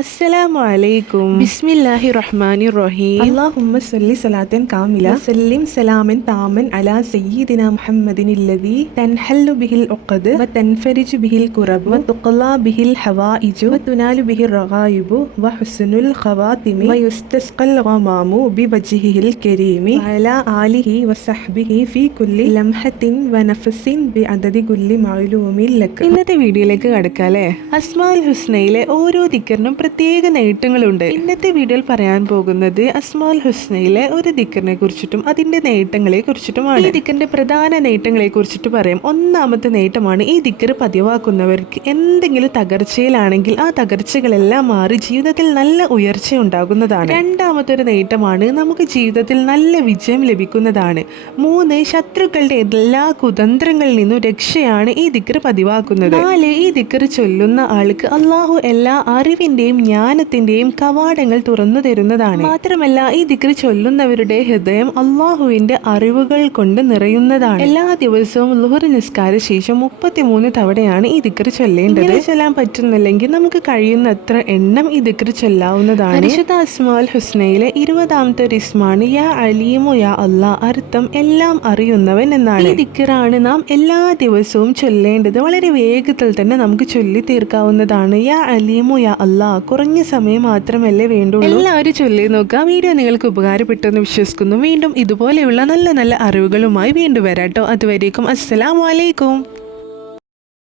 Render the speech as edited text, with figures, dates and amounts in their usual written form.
അസ്സലാമു അലൈക്കും. ബിസ്മില്ലാഹി റഹ്മാനി റഹീം. അല്ലാഹുമ്മ സ്വല്ലി സ്വലാത്തൻ കാമില സല്ലിം സലാമൻ താമൻ അലാ സയ്യിദിന മുഹമ്മദിൻ അല്ലദീ തൻഹല്ലു ബിഹിൽ ഉഖദ് വ തൻഫരിജു ബിഹിൽ ഖുറബ് വ തുഖ്ലാ ബിഹിൽ ഹവായിജു വ തുനാലു ബിഹിർ റഗായിബു വ ഹുസ്നുൽ ഖവാതിമി വ യുസ്തസ്ഖൽ ഗമാമു ബിവജ്ഹിഹിൽ കരീമി അലാ ആലിഹി വ സഹ്ബിഹി ഫീ കുല്ലി ലംഹത്തിൻ വ നഫസിൻ ബിഅദദി കുല്ലി മഅലൂമിൻ ലക. ഇന്നത്തെ വീഡിയോയിലേക്ക് കടക്കാല്ലേ. അസ്മാഉൽ ഹുസ്നയിലെ ഓരോ ദിക്റിനും പ്രത്യേക നേട്ടങ്ങളുണ്ട്. ഇന്നത്തെ വീഡിയോയിൽ പറയാൻ പോകുന്നത് അസ്മാഉൽ ഹുസ്നയിലെ ഒരു ദിക്റിനെ കുറിച്ചിട്ടും അതിന്റെ നേട്ടങ്ങളെ കുറിച്ചിട്ടുമാണ്. ഈ ദിക്റിന്റെ പ്രധാന നേട്ടങ്ങളെ കുറിച്ചിട്ട് പറയാം. ഒന്നാമത്തെ നേട്ടമാണ് ഈ ദിക്ർ പതിവാക്കുന്നവർക്ക് എന്തെങ്കിലും തകർച്ചയിലാണെങ്കിൽ ആ തകർച്ചകളെല്ലാം മാറി ജീവിതത്തിൽ നല്ല ഉയർച്ച ഉണ്ടാകുന്നതാണ്. രണ്ടാമത്തെ ഒരു നേട്ടമാണ് നമുക്ക് ജീവിതത്തിൽ നല്ല വിജയം ലഭിക്കുന്നതാണ്. 3, ശത്രുക്കളുടെ എല്ലാ കുതന്ത്രങ്ങളിൽ നിന്നും രക്ഷയാണ് ഈ ദിക്ർ പതിവാക്കുന്നത്. 4, ഈ ദിക്ർ ചൊല്ലുന്ന ആൾക്ക് അള്ളാഹു എല്ലാ അറിവിന്റെയും ജ്ഞാനത്തിന്റെയും കവാടങ്ങൾ തുറന്നു തരുന്നതാണ്. മാത്രമല്ല ഈ ദിക്ർ ചൊല്ലുന്നവരുടെ ഹൃദയം അള്ളാഹുവിന്റെ അറിവുകൾ കൊണ്ട് നിറയുന്നതാണ്. എല്ലാ ദിവസവും ളുഹർ നിസ്കാര ശേഷം 33 തവണയാണ് ഈ ദിക്ർ ചൊല്ലേണ്ടത്. ചൊല്ലാൻ പറ്റുന്നില്ലെങ്കിൽ നമുക്ക് കഴിയുന്നത്ര എണ്ണം ഈ ദിക്ർ ചൊല്ലാവുന്നതാണ്. പരിശുദ്ധ അസ്മാഉൽ ഹുസ്നയിലെ 20ാമത്തെ ഒരു ഇസ്മാണ് യാ അലീമു യാ അല്ലാഹ്. അർത്ഥം എല്ലാം അറിയുന്നവൻ എന്നാണ്. ഈ ദിക്റാണ് നാം എല്ലാ ദിവസവും ചൊല്ലേണ്ടത്. വളരെ വേഗത്തിൽ തന്നെ നമുക്ക് ചൊല്ലി തീർക്കാവുന്നതാണ്. യാ അലീമു യാ അല്ലാഹ് കുറഞ്ഞ സമയം മാത്രമല്ലേ വേണ്ടുള്ളൂ. എല്ലാവരും ചൊല്ലി നോക്കുക. വീഡിയോ നിങ്ങൾക്ക് ഉപകാരപ്പെട്ടെന്ന് വിശ്വസിക്കുന്നു. വീണ്ടും ഇതുപോലെയുള്ള നല്ല നല്ല അറിവുകളുമായി വീണ്ടും വരാട്ടോ. അതുവരേക്കും അസ്സലാമു അലൈക്കും.